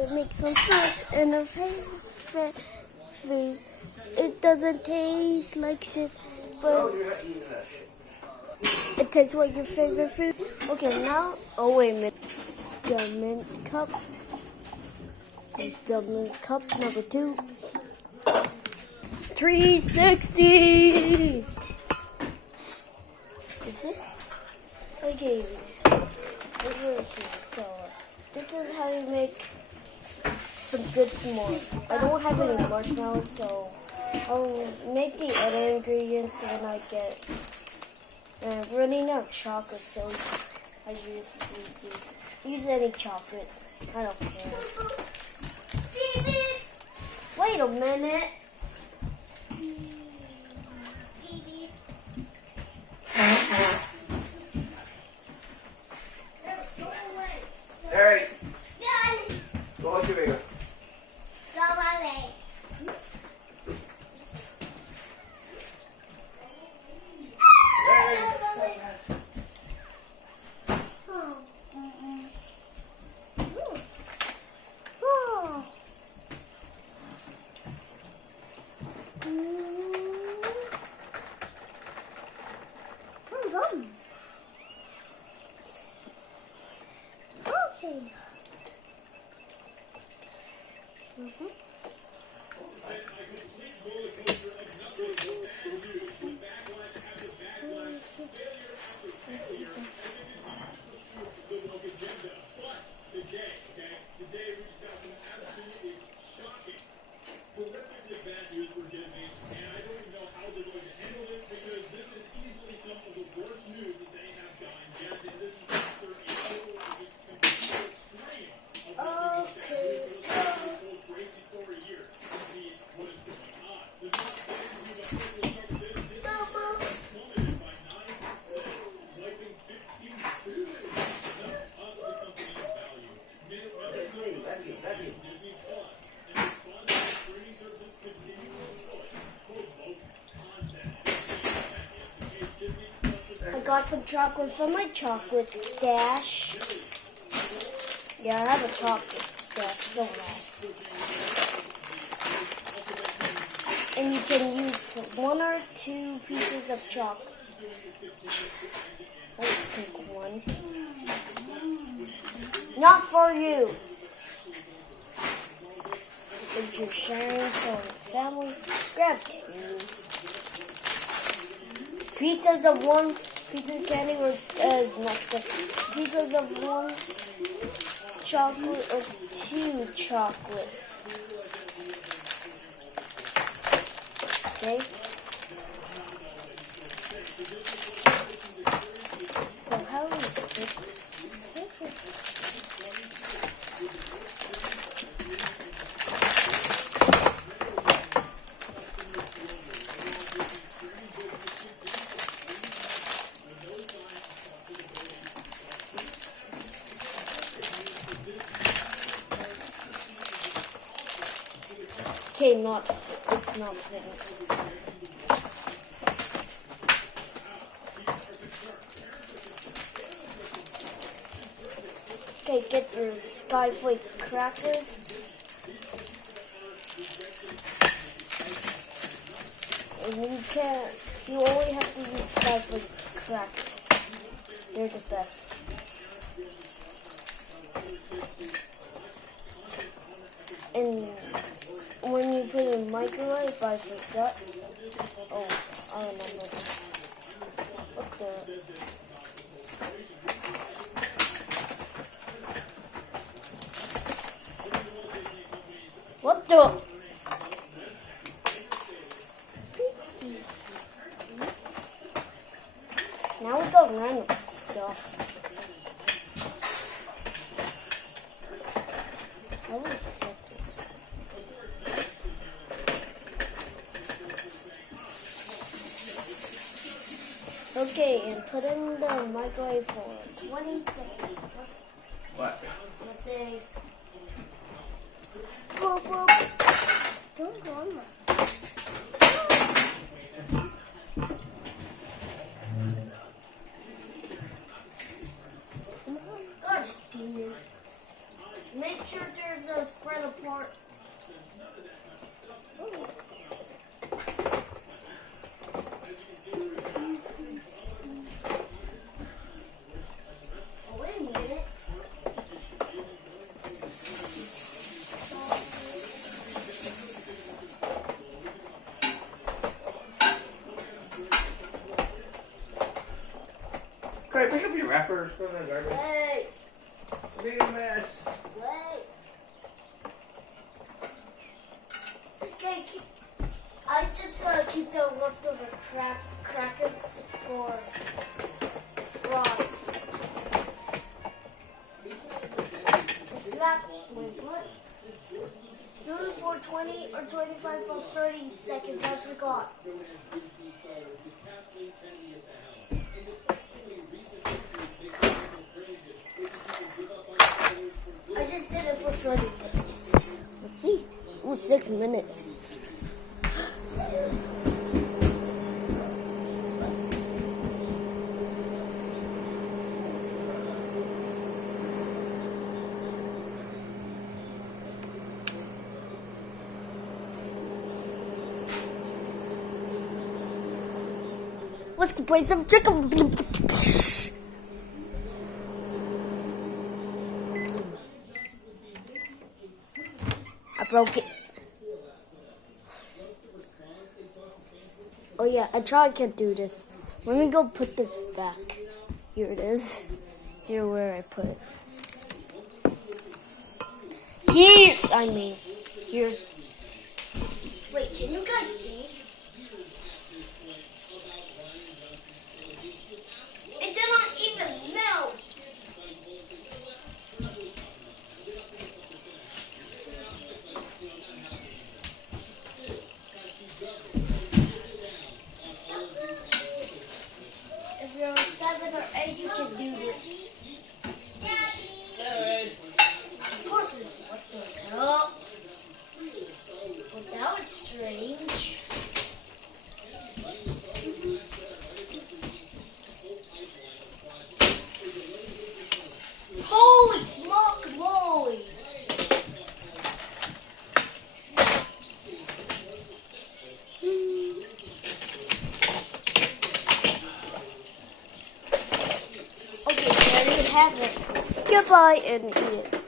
it makes some sauce and a favorite food. It doesn't taste like shit, but it tastes like your favorite food. Okay, now, oh wait a minute. The mint cup. The mint cup number 2. 360. Is it? Okay. So this is how you make some good s'mores. I don't have any marshmallows, so I'll make the other ingredients when I get. And I'm running out of chocolate, so I use any chocolate. I don't care. Wait a minute. Hey. Go on, Jamaica. Okay. I got some chocolate from my chocolate stash. Yeah, I have a chocolate stash, don't I? And you can use 1 or 2 pieces of chocolate. Let's take 1. Not for you. If you're sharing for family, grab 2. Pieces of 1 piece of candy or pieces of 1 chocolate or 2 chocolate. Okay. So how do we fix this? Okay, it's not fitting. Okay, get your Skyflake crackers. And you only have to use Skyflake crackers. They're the best. And when you put it in the microwave, I forgot. Oh, I remember. What the? What the? Now we got random stuff. How do we fit this? Okay, and put in the microwave for 20 seconds. What? Let's say, boop, boop. Don't go on that. Gosh, dang it. Make sure there's a to spread apart. Ooh. Oh, wait a minute. Clay, pick up your wrapper. Throw it in the garbage. Wait. Big a mess. Wait. Okay, I just keep the leftover crackers for fries. It's not, wait, what? Do it for 20 or 25 or 30 seconds, I forgot. I just did it for 30 seconds. Let's see. Ooh, 6 minutes. Let's go play some chicken. I broke it. Oh yeah, I tried can't do this. Let me go put this back. Here it is. Here where I put it. Here's, here's. Wait, can you guys see? It did not even melt. If you're 7 or 8, you can do this. Of course it's what the hell. Well, that was strange. Holy smoke moly! Okay, so there you have it. Goodbye and eat it.